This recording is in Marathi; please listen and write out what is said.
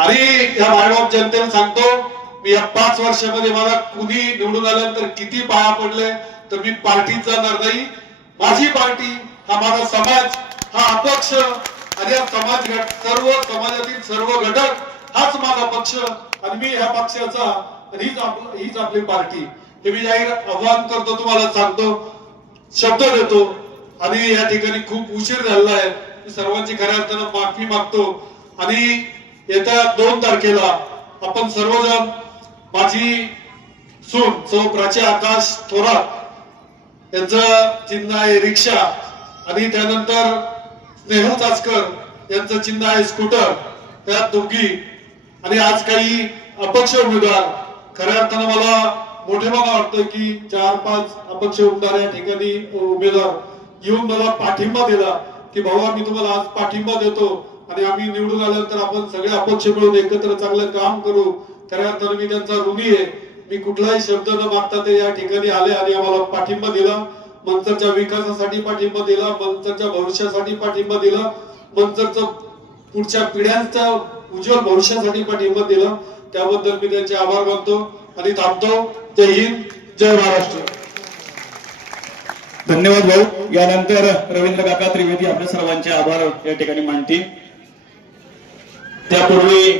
आणि या मायबाप जनतेला सांगतो, मी या 5 वर्षामध्ये मला कुणी निवडून आल्यानंतर किती पाया पडले तर मी पार्टीत जाणार नाही. माझी पार्टी, हा माझा समाज, हा अपक्ष आणि या सर्व समाजातील सर्व घटक हाच माझा पक्ष आणि मी ह्या पक्षाचा आणि हीच आपली पार्टी, हे मी जाहीर आवाहन करतो, तुम्हाला सांगतो, शब्द देतो. आणि या ठिकाणी खूप उशीर झालेला आहे, मी सर्वांची खऱ्या अर्थानं माफी मागतो. आणि येत्या 2 तारखेला आपण सर्वजण, माझी सून सौ प्राची आकाश थोरात यांचं चिन्ह आहे रिक्षा आणि त्यानंतर स्नेहल चाचकर यांचं चिन्ह आहे स्कूटर, त्या दोघी. आणि आज काही अपक्ष उमेदवार, खऱ्या अर्थानं मला मोठेपणा वाटतं की 4-5 अपक्ष उमेदवार या ठिकाणी उमेदवार येऊन मला पाठिंबा दिला की भाऊ आम्ही तुम्हाला आज पाठिंबा देतो आणि आम्ही निवडून आल्यानंतर आपण सगळे अपक्ष मिळून एकत्र चांगलं काम करू. खऱ्या अर्थानं मी त्यांचा ऋणी आहे. मी कुठलाही शब्द न मागता ते या ठिकाणी आले आणि आम्हाला पाठिंबा दिला. मंचरच्या विकासासाठी पाठिंबा दिला, मंचरच्या भविष्यासाठी पाठिंबा दिला, मंचरच्या पुढच्या पिढ्यांच्या उज्ज्वल भविष्यासाठी पाठिंबा दिला. त्याबद्दल मी त्यांचे आभार मानतो आणि थांबतो. जय हिंद, जय महाराष्ट्र. धन्यवाद भाऊ. यानंतर रवींद्र काका त्रिवेदी आपल्या सर्वांचे आभार या ठिकाणी मानतील. त्यापूर्वी